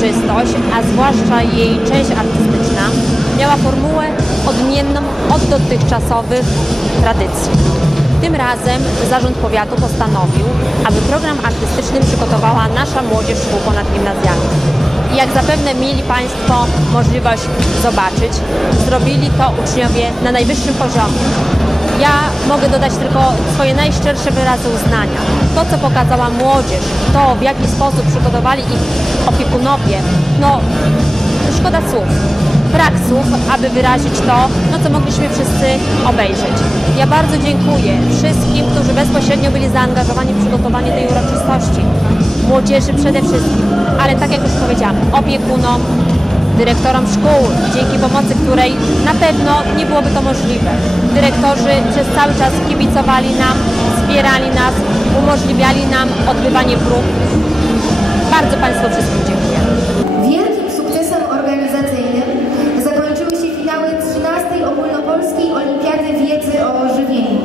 uroczystość, a zwłaszcza jej część artystyczna, miała formułę odmienną od dotychczasowych tradycji. Tym razem Zarząd Powiatu postanowił, aby program artystyczny przygotowała nasza młodzież szkół ponadgimnazjalnych. I jak zapewne mieli Państwo możliwość zobaczyć, zrobili to uczniowie na najwyższym poziomie. Ja mogę dodać tylko swoje najszczersze wyrazy uznania. To, co pokazała młodzież, to w jaki sposób przygotowali ich opiekunowie, no szkoda słów. Brak słów, aby wyrazić to, no co mogliśmy wszyscy obejrzeć. Ja bardzo dziękuję wszystkim, którzy bezpośrednio byli zaangażowani w przygotowanie tej uroczystości. Młodzieży przede wszystkim, ale tak jak już powiedziałam, opiekunom, dyrektorom szkół, dzięki pomocy której na pewno nie byłoby to możliwe. Dyrektorzy przez cały czas kibicowali nam, wspierali nas, umożliwiali nam odbywanie prób. Bardzo Państwu wszystkim dziękuję. Wielkim sukcesem organizacyjnym zakończyły się finały 13. Ogólnopolskiej Olimpiady Wiedzy o Żywieniu.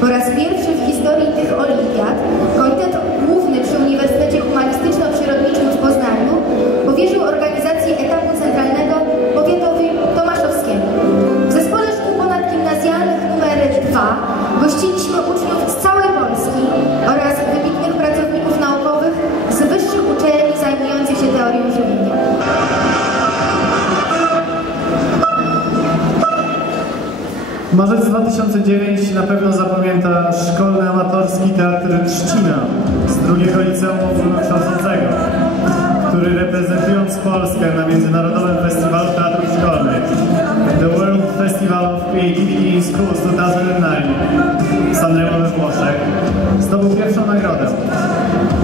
Po raz pierwszy w historii tych olimpiad Marzec 2009 na pewno zapamięta szkolny amatorski teatr Trzcina z drugiego liceum ogólnokształcącego, który reprezentując Polskę na Międzynarodowym Festiwalu Teatrów Szkolnych The World Festival of Creativity in Schools 2009 w Sanremo we Włoszech zdobył pierwszą nagrodę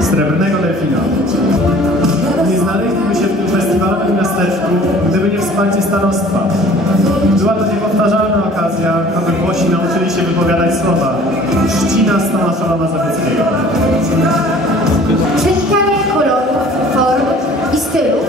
Srebrnego Delfina. Nie znaleźliby się w tym festiwalowym miasteczku, gdyby nie wsparcie starostwa. Słowa Trzcina z Tomaszowa Mazowieckiego. Przenikanie kolorów, form i stylów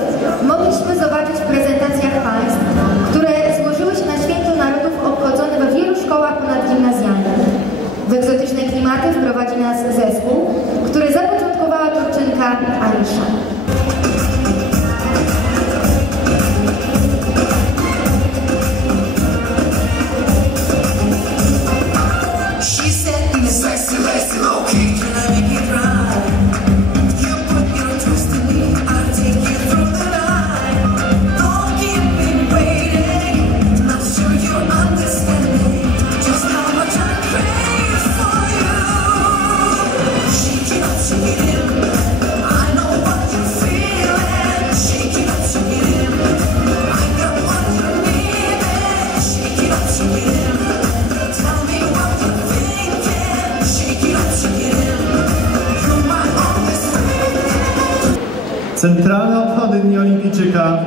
Dni Olimpijczyka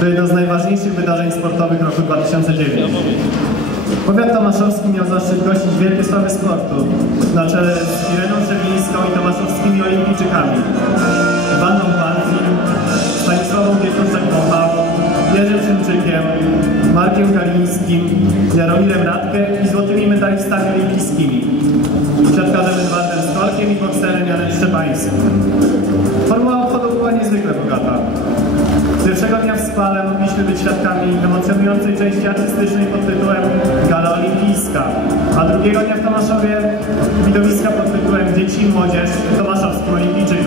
to jedno z najważniejszych wydarzeń sportowych roku 2009. Powiat tomaszowski miał zaszczyt gościć wielkie sławy sportu na czele z Ireną Szewińską i tomaszowskimi olimpijczykami. Wanną Panfin, Stanisławą Pietruszek-Mochałą, Jerzym Szymczykiem, Markiem Kalińskim, Jaromirem Radkę i złotymi medalistami olimpijskimi. Siatkarzem Edwardem Skolkiem i bokserem Janem Szczepańskim. Spale mogliśmy być świadkami emocjonującej części artystycznej pod tytułem Gala Olimpijska, a drugiego dnia w Tomaszowie widowiska pod tytułem Dzieci i Młodzież Tomaszowskim Olimpijczykom.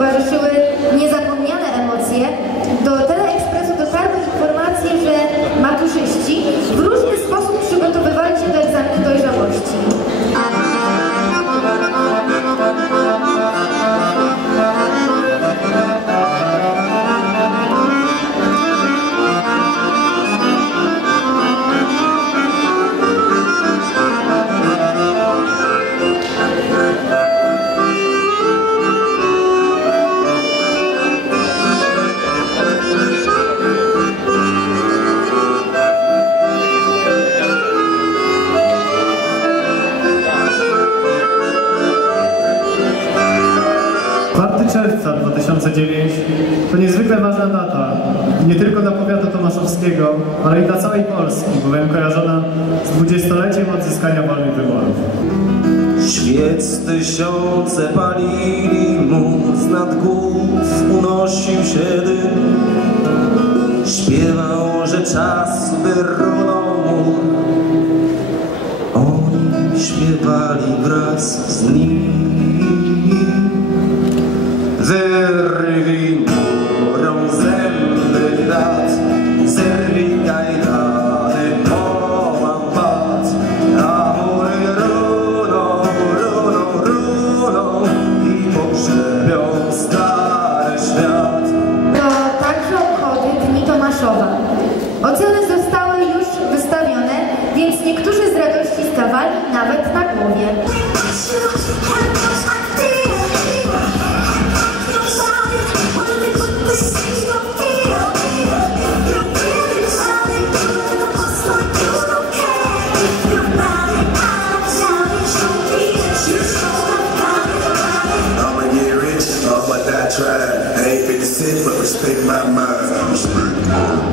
Барсу czerwca 2009 to niezwykle ważna data, nie tylko dla powiatu tomaszowskiego, ale i dla całej Polski, bowiem kojarzona z dwudziestoleciem odzyskania wolnych wyborów. Świec tysiące palili mu z nad głów unosił się dym. Śpiewał, że czas wyrunął mu Oni śpiewali wraz z nim Amen.